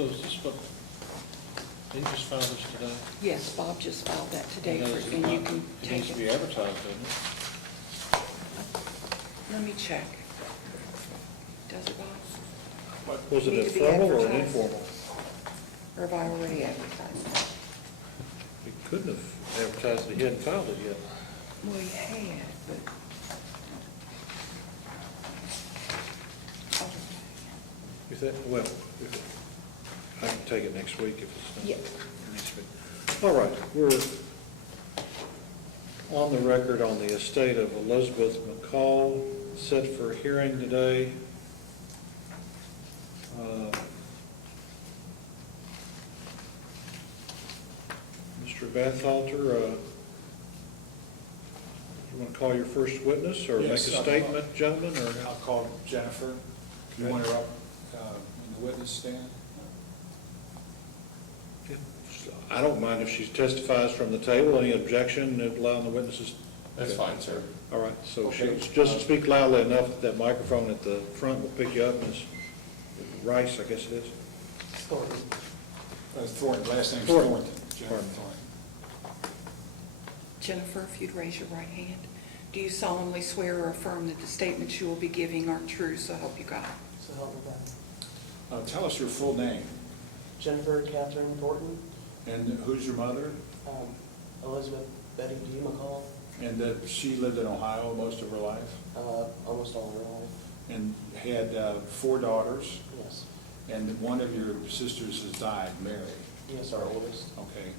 So is this what, they just filed this today? Yes, Bob just filed that today, It and you can needs take to be it. advertised, doesn't it? Let me check. Does it, Bob? Was it Need a to be formal or an advertised. informal? Or have I already advertised it? He couldn't have advertised it, he hadn't filed it yet. Well, he had, but. Oh, You think, well, I can take it next week if it's not. Yep. Next week. All right, we're on the record on the estate of Elizabeth McCall, set for hearing today. Mr. Bathalter, you want to call your first witness or make a Yes, statement, gentlemen, or? I'll call Jennifer. You want her up in the witness stand? I don't mind if she testifies from the table. Any objection of allowing the witnesses? That's Okay. fine, sir. All right, so Okay. just speak loudly enough that that microphone at the front will pick you up. Ms. Rice, I guess it is. Thornton. Thornton, last name's Thornton. Thornton. Jennifer Pardon. Thornton. Jennifer, if you'd raise your right hand. Do you solemnly swear or affirm that the statements you will be giving are true, so help you God? So help me God. Tell us your full name, Jennifer Catherine Thornton, and who's your mother? Elizabeth Betty D. McCall, And that she lived in Ohio most of her life, almost all her life. and had 4 daughters, Yes. and one of your sisters has died, Mary. Yes, our oldest. Okay.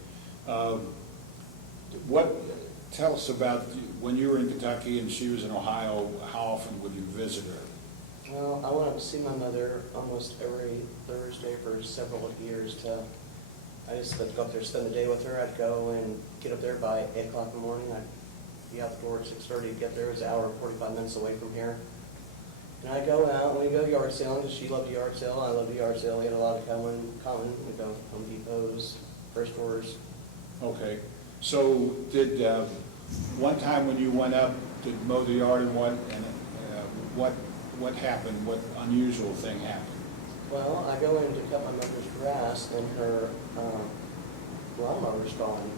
Tell us about when you were in Kentucky and she was in Ohio, how often would you visit her? Well, I went up to see my mother almost every Thursday for several years. I just would go up there, spend the day with her. I'd go and get up there by 8 o'clock in the morning. I'd be out the door at 6:30 to get there. It was an hour and 45 minutes away from here. And I'd go out and we'd go yard sailing because she loved yard sale. I loved the yard sale. We had a lot of common. We'd go to Home Depots, first stores. Okay, so did, one time when you went up to mow the yard and what happened, what unusual thing happened? Well, I go in to cut my mother's grass, and her lawnmower's gone.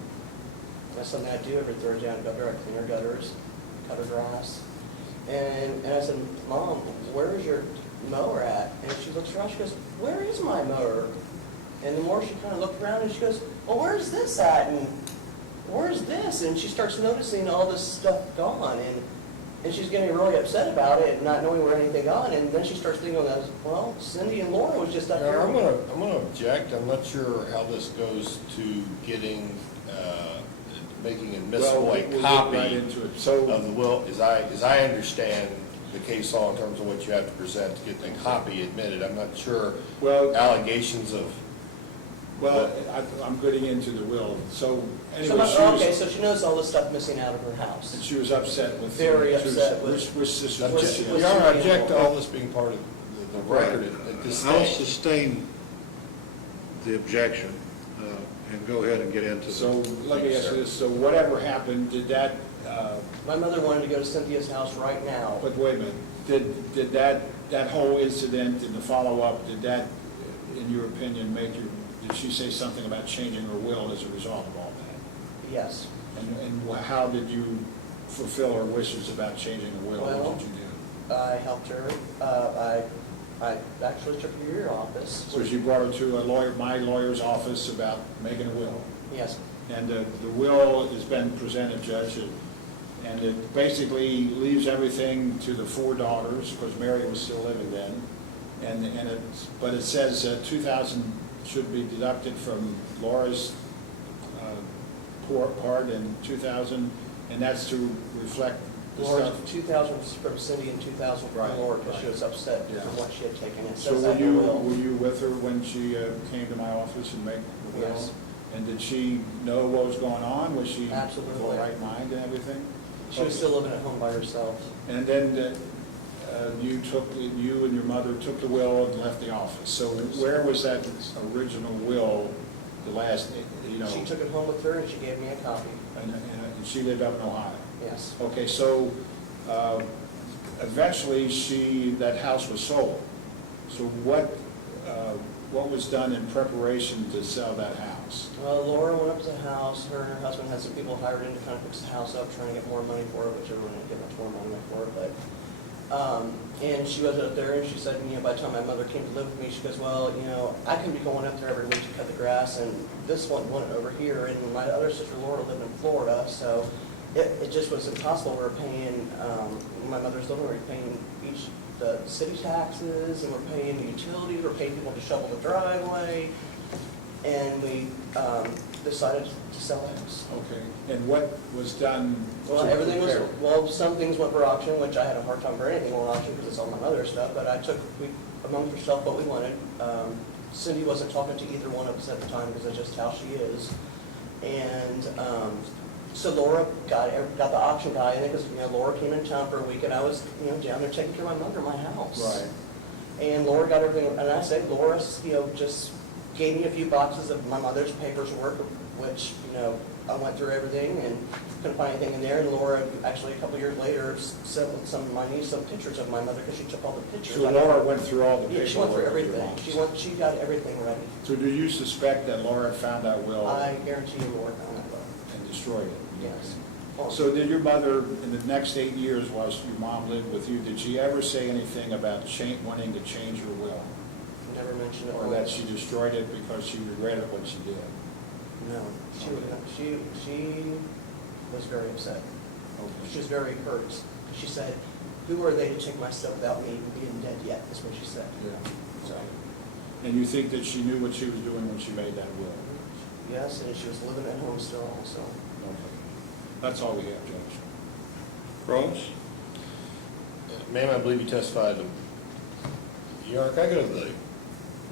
That's something I do every Thursday. I go up there, I clean her gutters, cut her grass. And I said, Mom, where is your mower at? And she looks around, she goes, where is my mower? And the more she kind of looked around, and she goes, well, where's this at? And where's this? And she starts noticing all this stuff gone. And she's getting really upset about it, and not knowing where anything gone. And then she starts thinking, well, Cindy and Laura was just up Now, here. I'm gonna object. I'm not sure how this goes to getting, making admissible Well, a we'll get copy right into it. of So, the will. As I understand the case law in terms of what you have to present to get the copy admitted, I'm not sure well, allegations of, I'm getting into the will. So So, anyway, okay, so she noticed all this stuff missing out of her house. and she was upset with. Very upset with- Which sister? with- was she? with- Your Honor, I object to all this being part of the record at this I'll stage. sustain the objection and go ahead and get into So the. let me ask you this, so whatever happened, did that, My mother wanted to go to Cynthia's house right now. but wait a minute, did that whole incident and the follow-up, did that, in your opinion, did she say something about changing her will as a result of all that? Yes. And how did you fulfill her wishes about changing the will? Well, What did you do? I helped her. I actually took her to your office. So she brought her to my lawyer's office about making a will. Yes. And the will has been presented, Judge, and it basically leaves everything to the 4 daughters, because Mary was still living then. But it says $2,000 should be deducted from Laura's part and $2,000, and that's to reflect the Laura, stuff. 2,000 from Cindy and 2,000 from Right, Laura because she right. was upset Yeah. from what she had taken. It So says were that in the will. you with her when she came to my office and made the will? Yes. And did she know what was going on? Was she of Absolutely. the right mind and everything? She was still living at home by herself. And then you and your mother took the will and left the office. So where was that original will, the last, She took it home with her and she gave me a copy. and she lived up in Ohio? Yes. Okay, so eventually that house was sold. So what was done in preparation to sell that house? Laura went up to the house, her and her husband had some people hired in to kind of fix the house up, trying to get more money for it, which everyone didn't get much more money for it, but, and she was up there and she said, you know, by the time my mother came to live with me, she goes, well, you know, I can be going up there every week to cut the grass, and this one went over here, and my other sister Laura lived in Florida, so it just was impossible. We were paying, my mother's living, we were paying the city taxes, and we're paying the utilities, we're paying people to shovel the driveway, and we decided to sell the house. Okay. And what was done to Well, everything was, prepare? well, some things went for auction, which I had a hard time for anything on auction because it's all my mother's stuff, but we amongst ourselves what we wanted. Cindy wasn't talking to either one of us at the time because that's just how she is. And so Laura got the auction guy in it because, you know, Laura came in town for a week and I was, you know, down there taking care of my mother in my house. Right. And Laura got everything, and I said, Laura, you know, just gave me a few boxes of my mother's paperwork, which, you know, I went through everything and couldn't find anything in there. And Laura, actually, a couple years later, sent my niece some pictures of my mother because she took all the pictures. So Laura went through all the Yeah, paperwork? she went through of your everything. mom's. She got everything ready. So do you suspect that Laura found that will I guarantee you Laura found that book. and destroyed it? Yes. So did your mother, in the next 8 years while your mom lived with you, did she ever say anything about wanting to change her will? Never mentioned it. Or that she destroyed it because she regretted what she did? No. She was very upset. She was very hurt. She said, who are they to take my stuff without me even being dead yet? That's what she said. Yeah. So, And you think that she knew what she was doing when she made that will? yes, and she was living at home still also. Okay. That's all we have, Judge. Ross? Ma'am, I believe you testified. Can I go to the,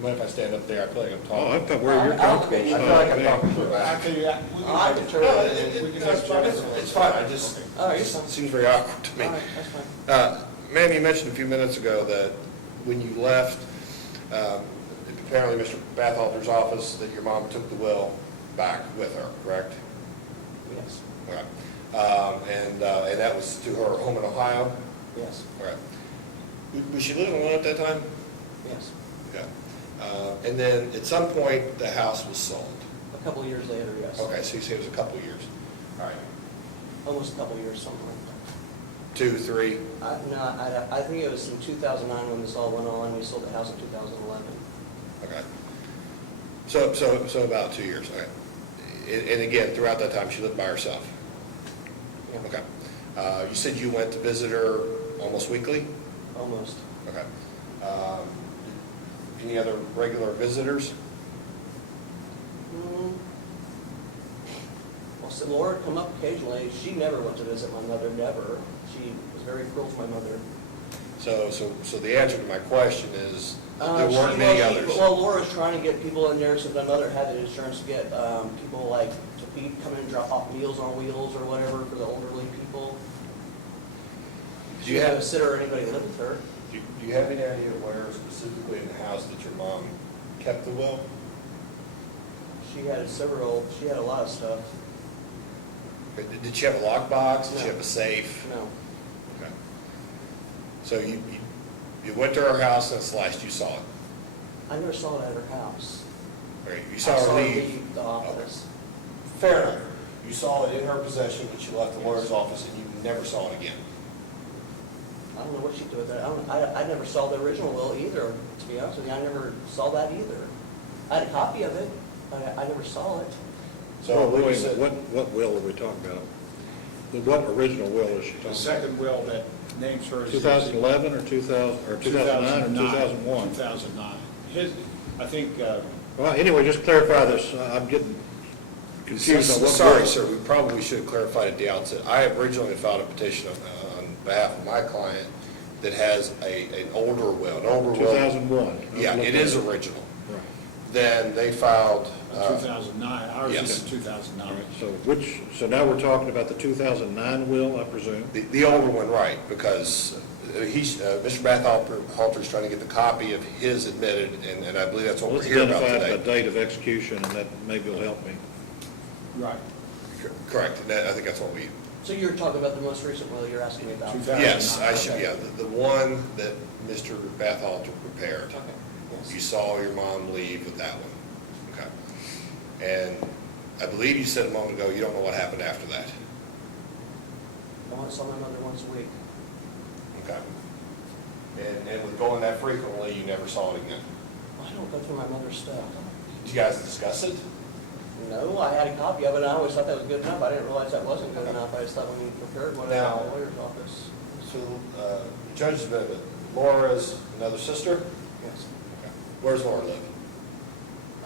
mind if I stand up there? I feel like I'm Oh, I talking. thought where you're I comfortable. feel like I'm talking to her. Actually, I can turn it. we can have Judge. It's fine, I just, Oh, you're fine. it seems very awkward to me. All right, that's fine. Ma'am, you mentioned a few minutes ago that when you left, apparently Mr. Bathalter's office, that your mom took the will back with her, correct? Yes, Right. And that was to her home in Ohio? yes, Right. Was she living alone at that time? yes. Yeah. And then at some point, the house was sold. A couple of years later, yes. Okay, so you say it was a couple of years. All right. Almost a couple of years, something like that. 2, 3? No, I think it was in 2009 when this all went on. We sold the house in 2011. Okay. So about 2 years, okay. And again, throughout that time, she lived by herself? Yeah. Okay. You said you went to visit her almost weekly? Almost. Okay. Any other regular visitors? Well, so Laura would come up occasionally. She never went to visit my mother, never. She was very cruel to my mother. So the answer to my question is, there weren't She many was- others? Well, Laura was trying to get people in there, so my mother had the insurance to get people like to come in and drop off Meals on Wheels or whatever for the elderly people. Do She you didn't have have, a sitter or anybody live with her. do you have any idea where specifically in the house that your mom kept the will? She had a lot of stuff. Did she have a lockbox? Did she No. have a safe? No, Okay. So you went to her house and slashed, you saw it? I never saw it at her house. Or you I saw her leave? the office. Fair enough. You saw it in her possession when she left the lawyer's office and you never saw it again? I don't know what she'd do with it. I never saw the original will either, to be honest with you. I never saw that either. I had a copy of it, but I never saw it. So Well, when you wait, said- what will are we talking about? What original will is she talking The about? second will that names her as... 2011 or 2000, or 2009 or 2001? 2009. I think, Well, anyway, just clarify this, I'm getting confused on what. Sorry, will. sir, we probably should have clarified at the outset. I originally filed a petition on behalf of my client that has an older will, 2001. Yeah, it is original. Right. Then they filed. 2009, ours yes. is in 2009. All right, so now we're talking about the 2009 will, I presume? The older one, right, because Mr. Bathalter's trying to get the copy of his admitted, and I believe that's what we're Let's here about identify the today. date of execution, and that maybe will help me. Right. Correct, and I think that's what we, So you're talking about the most recent will you're asking me about? 2009. yes, I should, yeah, the one that Mr. Bathalter prepared. Okay, yeah. Yes. You saw your mom leave with that one? Okay. And I believe you said a moment ago, you don't know what happened after that? I only saw my mother once a week. Okay. And with going that frequently, you never saw it again? I don't go through my mother's stuff. Did you guys discuss it? No, I had a copy of it, and I always thought that was good enough. I didn't realize that wasn't good enough. I just thought when you prepared one, it was in Now- the lawyer's office. So, Judge Bennett, Laura's another sister? Yes. Okay. Where's Laura live?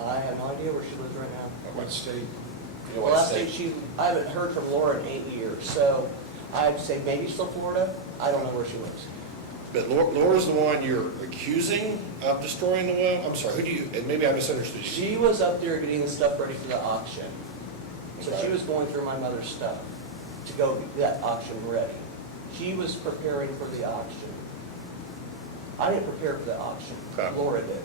I have no idea where she lives right now. What state? You know Well, what I think state? I haven't heard from Laura in 8 years, so I'd say maybe still Florida. I don't know where she lives. But Laura's the one you're accusing of destroying the well? I'm sorry, who do you, and maybe I misunderstood you. She was up there getting the stuff ready for the auction. So she Okay. was going through my mother's stuff to go get that auction ready. She was preparing for the auction. I didn't prepare for the auction. Okay. Laura did.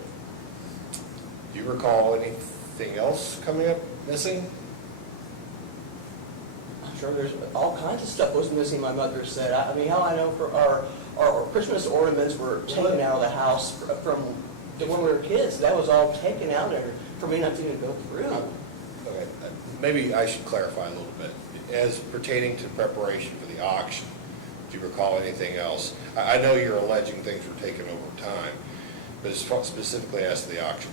Do you recall anything else coming up missing? I'm sure there's all kinds of stuff was missing, my mother said. I mean, how I know for our Christmas ornaments were taken out of the house from when we were kids. That was all taken out there for me not to even go through. Okay, maybe I should clarify a little bit. As pertaining to preparation for the auction, do you recall anything else? I know you're alleging things were taken over time, but as far specifically as to the auction.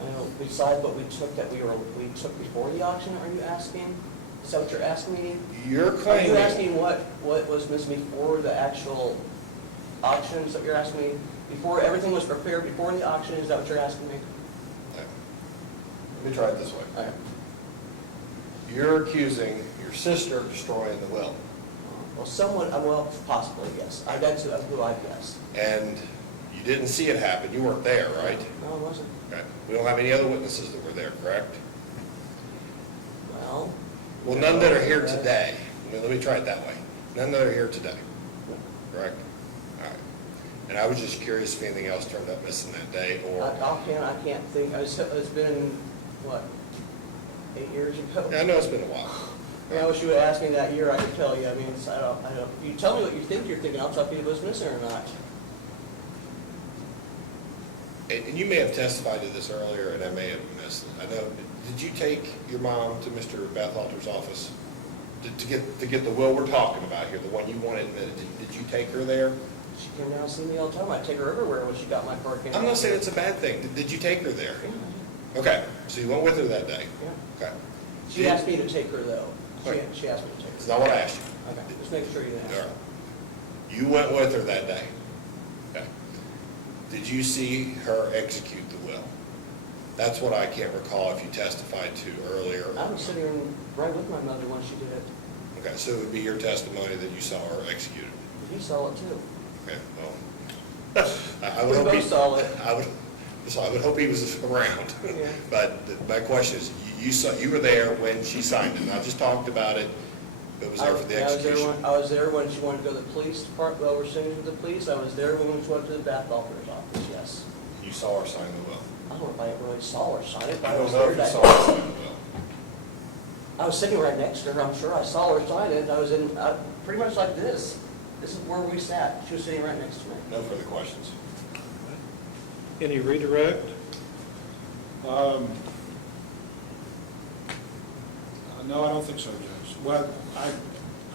I know, besides what we took we took before the auction, are you asking? Is that what you're asking me? You're Are claiming. you asking what was missing before the actual auction? Is that what you're asking me? Before everything was prepared before the auction, is that what you're asking me? Let me try it this way. Okay. You're accusing your sister of destroying the will, Well, someone, well, possibly, yes. That's who I guess. and you didn't see it happen. You weren't there, right? No, it wasn't. Okay. We don't have any other witnesses that were there, correct? Well. Well, none that are here today. Let me try it that way. None that are here today, correct? All right. And I was just curious if anything else turned up missing that day, or, I can't think, it's been, what, 8 years ago? I know it's been a while. I mean, I wish you would ask me that year, I could tell you. I mean, I don't, you tell me what you think you're thinking, I'll tell you if it's missing or not. And you may have testified to this earlier, and I may have missed it. I know, did you take your mom to Mr. Bathalter's office to get the will we're talking about here, the one you wanted admitted? Did you take her there? She came down and see me all the time. I take her everywhere when she got my car. I'm not saying it's a bad thing. Did you take her there? Yeah. Okay, so you went with her that day? Yeah. Okay. She asked me to take her, though. Okay. She asked me to take That's her. not what I asked you. Okay, just make sure you didn't All ask. right. You went with her that day? Okay. Did you see her execute the will? That's what I can't recall if you testified to earlier. I was sitting right with my mother when she did it. Okay, so it would be your testimony that you saw her execute it? He saw it, too. Okay, well, I would We hope both he. saw it. I would hope he was around. Yeah. But my question is, you were there when she signed it, not just talked about it, but was there for the I was there execution? I was there when she wanted to go to the police department, well, we're sitting with the police. I was there when she went to the Bathalter's office, yes. You saw her sign the will? I don't know if I really saw her sign it, but I I don't was know there if you that saw her day. sign the will. I was sitting right next to her, I'm sure I saw her sign it. I was in, pretty much like this. This is where we sat. She was sitting right next to me. No further questions. Any redirect? No, I don't think so, Judge. Well, I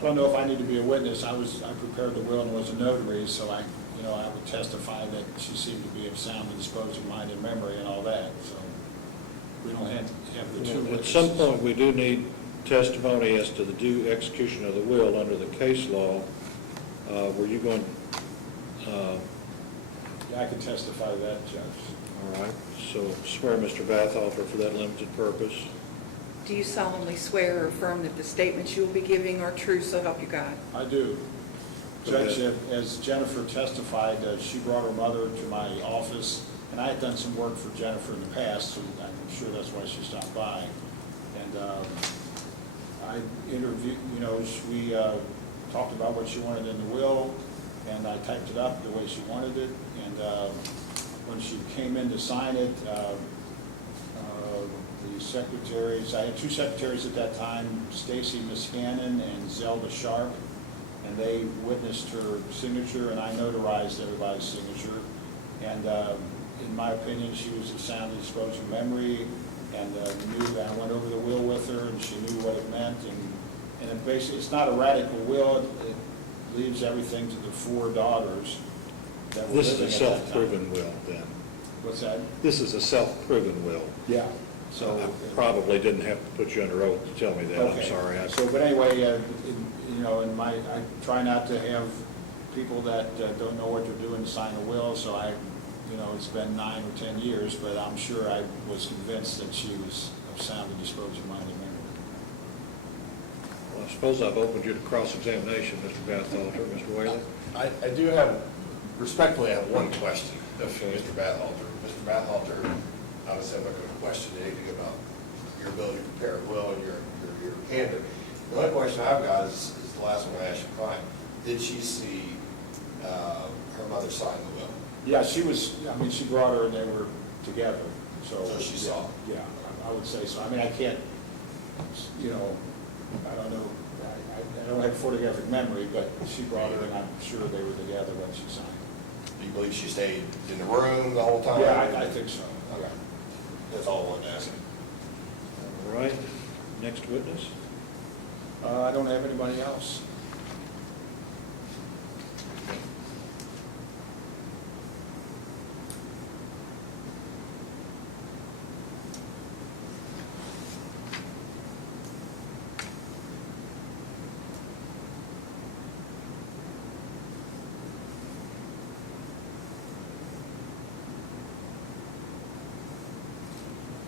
don't know if I need to be a witness. I prepared the will and was a notary, so I would testify that she seemed to be of sound and disposing mind and memory and all that, so we don't have the two At witnesses. some point, we do need testimony as to the due execution of the will under the case law. Were you going, Yeah, I can testify to that, Judge. all right, so swear Mr. Bathalter for that limited purpose. Do you solemnly swear or affirm that the statements you will be giving are true, so help you God? I do. Go Judge, ahead. as Jennifer testified, she brought her mother to my office, and I had done some work for Jennifer in the past, so I'm sure that's why she stopped by. And I interviewed, we talked about what she wanted in the will, and I typed it up the way she wanted it. And when she came in to sign it, the secretaries, I had two secretaries at that time, Stacy Miscannon and Zelda Sharp. and they witnessed her signature, and I notarized everybody's signature. And in my opinion, she was of sound disposed of memory, and knew, I went over the will with her, and she knew what it meant. And it basically, it's not a radical will, it leaves everything to the 4 daughters that were This is living a at that time. self-proven will, then. What's that? This is a self-proven will. Yeah. So So. I probably didn't have to put you under oath to tell me that, I'm Okay. sorry. So, but anyway, you know, I try not to have people that don't know what they're doing sign a will, so you know, it's been 9 or 10 years, but I'm sure I was convinced that she was of sound and disposed of mind and memory. Well, I suppose I've opened you to cross-examination, Mr. Bathalter. Mr. Whaley? I do have, respectfully, I have one question of Mr. Bathalter. Mr. Bathalter, obviously, I'm not going to question anything about your ability to prepare a will and your candor. The only question I've got is the last one I asked your client. Did she see her mother sign the will? Yeah, she was, I mean, she brought her and they were together, so. So she saw. Yeah, I would say so. I mean, I can't, you know, I don't know, I don't have photographic memory, but she brought her and I'm sure they were together when she signed. Do you believe she stayed in the room the whole time? Yeah, I think so. Okay. That's all I wanted to ask. All right, next witness. I don't have anybody else.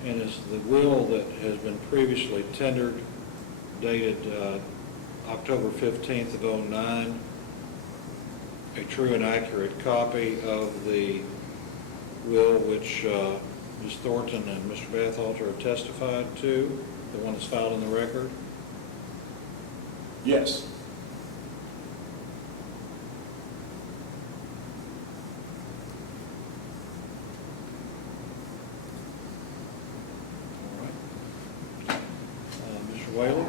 And is the will that has been previously tendered dated October 15th of '09, a true and accurate copy of the will which Ms. Thornton and Mr. Bathalter have testified to, the one that's filed in the record? Yes. All right. Mr. Whaley,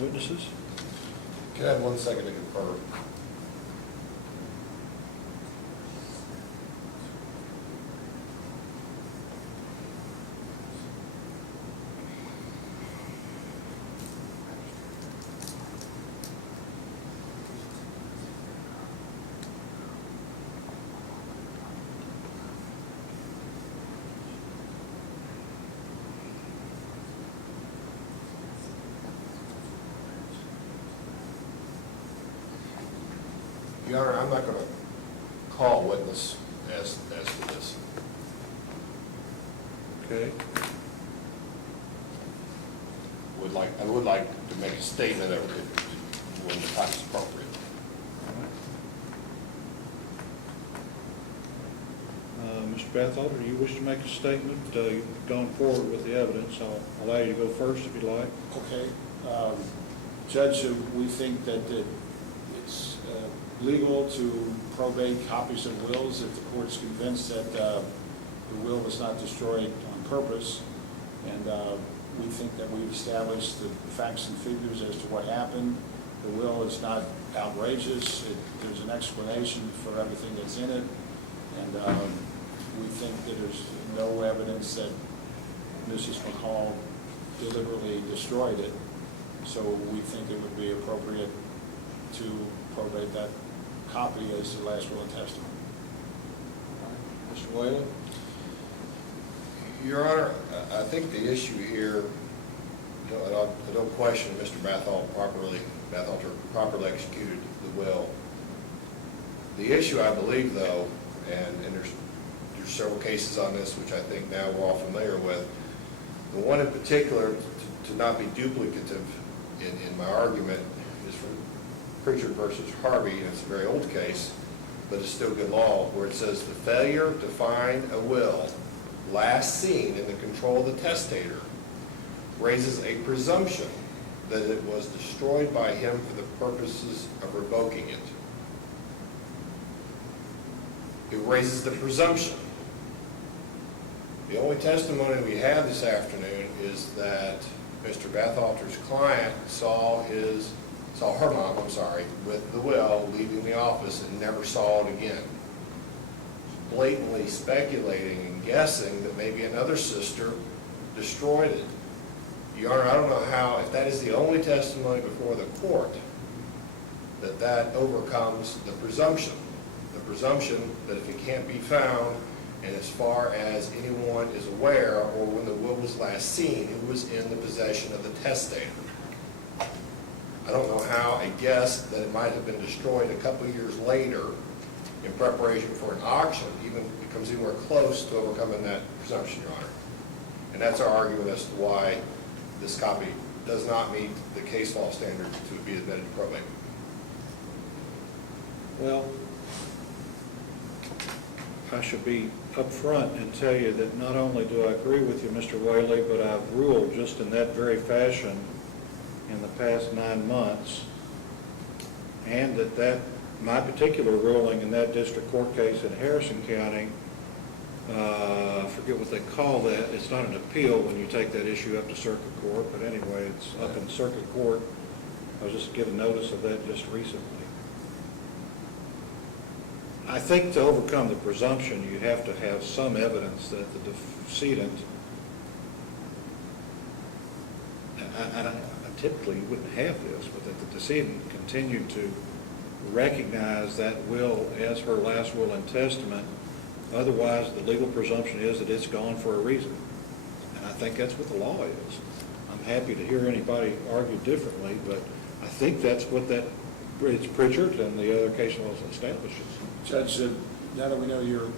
witnesses? Can I have 1 second to confirm? Your Honor, I'm not going to call a witness as to this. Okay. I would like to make a statement of it when the time is appropriate. Mr. Bathalter, do you wish to make a statement? You've gone forward with the evidence. I'll allow you to go first if you'd like. Okay. Judge, we think that it's legal to probate copies of wills if the court's convinced that the will was not destroyed on purpose. And we think that we've established the facts and figures as to what happened. The will is not outrageous. There's an explanation for everything that's in it. And we think that there's no evidence that Mrs. McCall deliberately destroyed it. So we think it would be appropriate to probate that copy as the last will and testament. Mr. Whaley? Your Honor, I think the issue here, I don't question Mr. Bathalter properly executed the will. The issue, I believe, though, and there's several cases on this which I think now we're all familiar with. The one in particular, to not be duplicative in my argument, is from Pritchard versus Harvey, and it's a very old case, but it's still good law, where it says the failure to find a will last seen in the control of the testator raises a presumption that it was destroyed by him for the purposes of revoking it. It raises the presumption. The only testimony we have this afternoon is that Mr. Bathalter's client saw his saw her mom, I'm sorry, with the will, leaving the office and never saw it again. Blatantly speculating and guessing that maybe another sister destroyed it. Your Honor, I don't know how, if that is the only testimony before the court, that overcomes the presumption that if it can't be found, and as far as anyone is aware, or when the will was last seen, it was in the possession of the testator. I don't know how a guess that it might have been destroyed a couple of years later in preparation for an auction even becomes anywhere close to overcoming that presumption, Your Honor. And that's our argument as to why this copy does not meet the case law standard to be admitted to probate. Well, I should be upfront and tell you that not only do I agree with you, Mr. Whaley, but I've ruled just in that very fashion in the past 9 months, and that my particular ruling in that district court case in Harrison County, I forget what they call that. It's not an appeal when you take that issue up to circuit court, but anyway, it's up in circuit court. I was just given notice of that just recently. I think to overcome the presumption, you have to have some evidence that the decedent, I typically wouldn't have this, but that the decedent continued to recognize that will as her last will and testament. Otherwise, the legal presumption is that it's gone for a reason. And I think that's what the law is. I'm happy to hear anybody argue differently, but I think that's what it's Pritchard and the other case laws establishes. Judge, now that we know your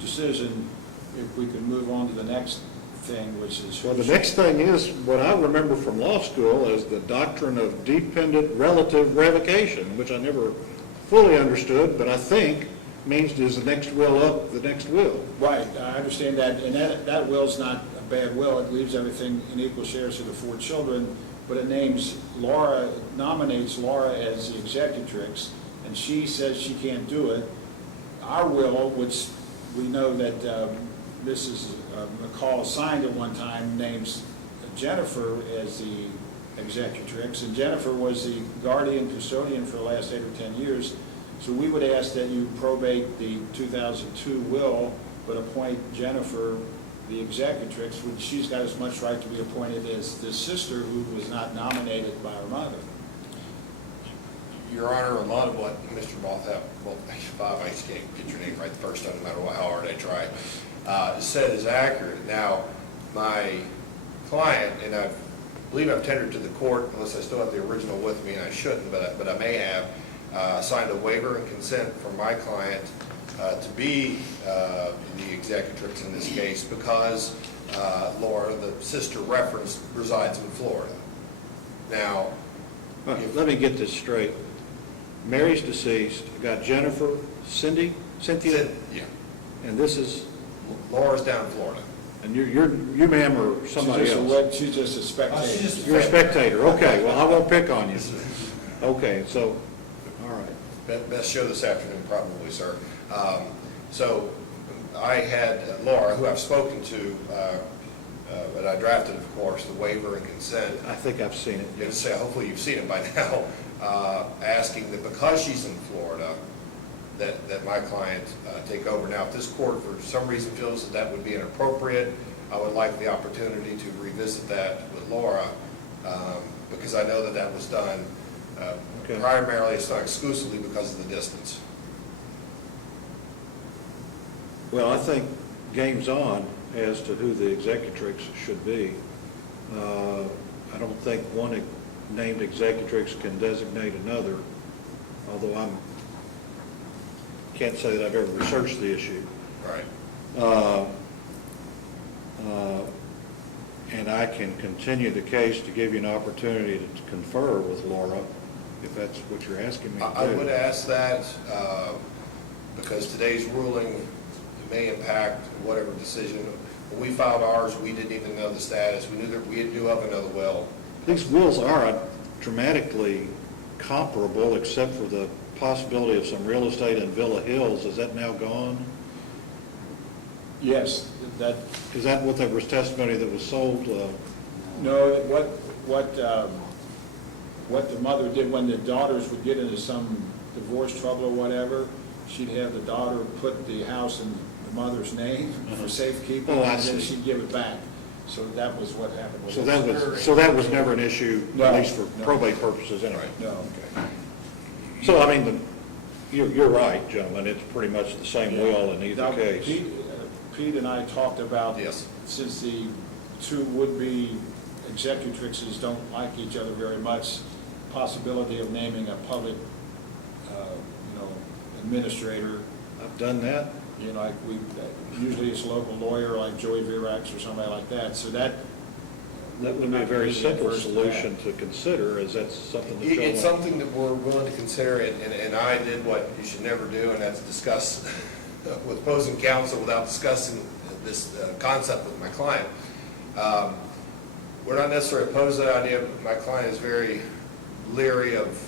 decision, if we could move on to the next thing, which is... Well, the next thing is what I remember from law school as the doctrine of dependent relative revocation, which I never fully understood, but I think means is the next will up the next will. Right, I understand that, and that will's not a bad will. It leaves everything in equal shares to the 4 children, but it nominates Laura as the executrix, and she says she can't do it. Our will, which we know that Mrs. McCall signed at one time, names Jennifer as the executrix, and Jennifer was the guardian custodian for the last 8 or 10 years. So we would ask that you probate the 2002 will, but appoint Jennifer the executrix, when she's got as much right to be appointed as the sister who was not nominated by her mother. Your Honor, a lot of what Mr. Bothell, well, Bob, I just can't get your name right the first time, no matter how hard I try, said is accurate. Now, my client, and I believe I've tendered to the court, unless I still have the original with me, and I shouldn't, but I may have, signed a waiver and consent from my client to be the executrix in this case because Laura, the sister referenced, resides in Florida. Now, Let me get this straight. Mary's deceased, I got Jennifer, Cynthia, yeah, and this is, Laura's down in Florida. and you ma'am or somebody else? She's just a spectator. You're a spectator, okay, well, I won't pick on you. Okay, so, all right. Best show this afternoon, probably, sir. So I had Laura, who I've spoken to, but I drafted, of course, the waiver and consent. I think I've seen it, And yes. say, hopefully you've seen it by now, asking that because she's in Florida, that my client take over. Now, if this court for some reason feels that that would be inappropriate, I would like the opportunity to revisit that with Laura, because I know that that was done Okay. primarily, it's not exclusively because of the distance. Well, I think game's on as to who the executrix should be. I don't think one named executrix can designate another, although can't say that I've ever researched the issue. Right. And I can continue the case to give you an opportunity to confer with Laura, if that's what you're asking me to do. I would ask that, because today's ruling may impact whatever decision. When we filed ours, we didn't even know the status. We knew of another will. These wills are dramatically comparable, except for the possibility of some real estate in Villa Hills. Is that now gone? Yes, that, Is that what there was testimony that was sold? no, what the mother did when the daughters would get into some divorce trouble or whatever, she'd have the daughter put the house in the mother's name for safekeeping, Oh, I and then see. she'd give it back. So that was what happened with So this. that was never an issue, No, at least for no. probate purposes anyway? No. Okay. So, I mean, you're right, gentlemen, it's pretty much the same will in either Now, case. Pete and I talked about, Yes. since the two would-be executrixes don't like each other very much, possibility of naming a public, administrator, I've done that. like usually it's a local lawyer like Joey Virax or somebody like that, so that. That would be a very simple Adverse to that. solution to consider, is that something that It's y'all want? something that we're willing to consider, and I did what you should never do, and that's discuss with opposing counsel without discussing this concept with my client. We're not necessarily opposed to that idea, but my client is very leery of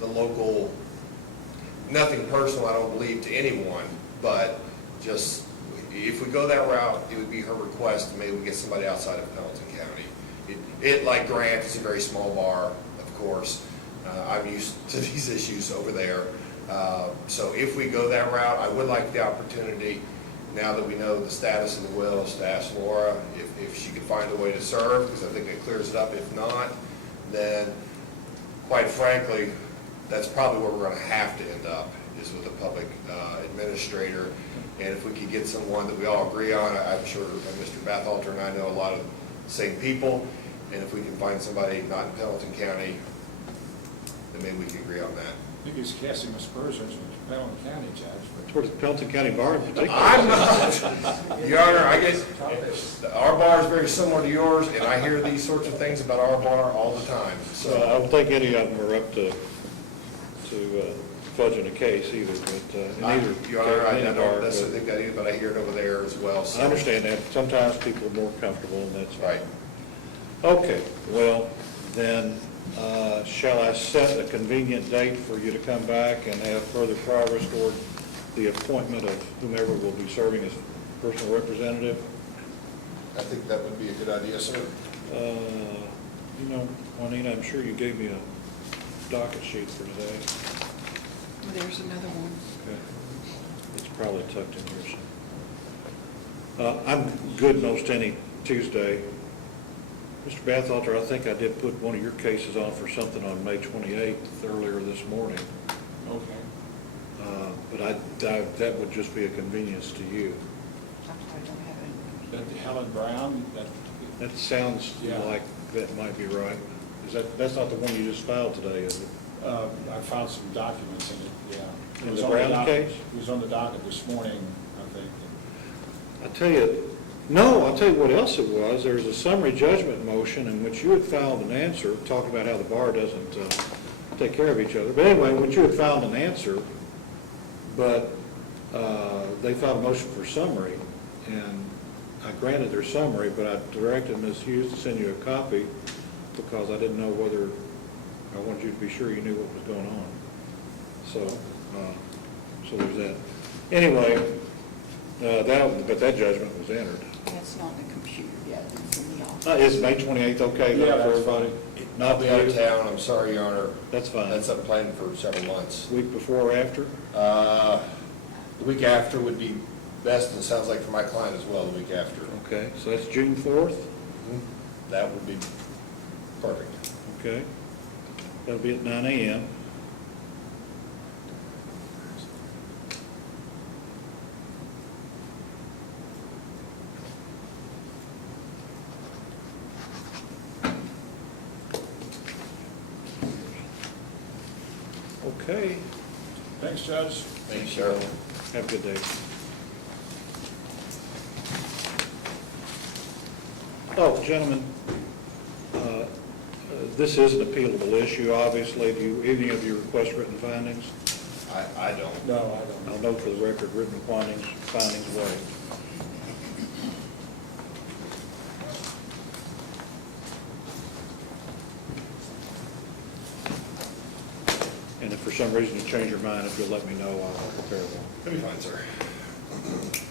the local, nothing personal, I don't believe, to anyone, but just, if we go that route, it would be her request, and maybe we get somebody outside of Pendleton County. It, like Grant, it's a very small bar, of course. I'm used to these issues over there. So if we go that route, I would like the opportunity, now that we know the status of the will, to ask Laura if she could find a way to serve, because I think it clears it up. If not, then, quite frankly, that's probably where we're going to have to end up, is with a public administrator. And if we could get someone that we all agree on, I'm sure Mr. Bathalter and I know a lot of the same people, and if we can find somebody not in Pendleton County, then maybe we can agree on that. I think he's casting aspersions with Pelham County, Judge, but. Towards Pelton County Bar in particular. I'm not, Your Honor, I guess, our bar is very similar to yours, and I hear these sorts of things about our bar all the time, So I so. don't think any of them are up to fudging a case either, but in either. Your Honor, I either bar, don't but- necessarily think that either, but I hear it over there as well, so. I understand that. Sometimes people are more comfortable, and that's fine. Right. Okay, well, then, shall I set a convenient date for you to come back and have further progress toward the appointment of whomever will be serving as personal representative? I think that would be a good idea, sir. Juanita, I'm sure you gave me a docket sheet for today. There's another one. Okay. It's probably tucked in here somewhere. I'm good most any Tuesday. Mr. Bathalter, I think I did put one of your cases on for something on May 28th earlier this morning. Okay. But that would just be a convenience to you. I don't have it. That Helen Brown, That sounds Yeah. like that might be right. That's not the one you just filed today, is it? I found some documents in it, yeah. It In was the on Brown docket- case? It was on the docket this morning, I think. I'll tell you what else it was. There was a summary judgment motion in which you had filed an answer, talking about how the bar doesn't take care of each other. But anyway, which you had filed an answer, but they filed a motion for summary, and I granted their summary, but I directed Ms. Hughes to send you a copy because I didn't know whether, I wanted you to be sure you knew what was going on. So there's that. Anyway, but that judgment was entered. That's not in the computer yet, it's in the office. Is May 28th okay Yeah, though for that's everybody? I'll Not be out of you? town, I'm sorry, Your Honor. That's fine. That's up planned for several months. Week before or after? The week after would be best, and it sounds like for my client as well, the week after. Okay, so that's June 4th? That would be perfect. Okay. That'll be at 9 a.m. Okay, Thanks, Judge. Thank you, sir. have a good day. Oh, gentlemen, this is an appealable issue, obviously. Do any of you request written findings? I don't. No, I don't. I'll note for the record, written findings waived. And if for some reason you change your mind, if you'll let me know, I'll prepare one. That'd be fine, sir.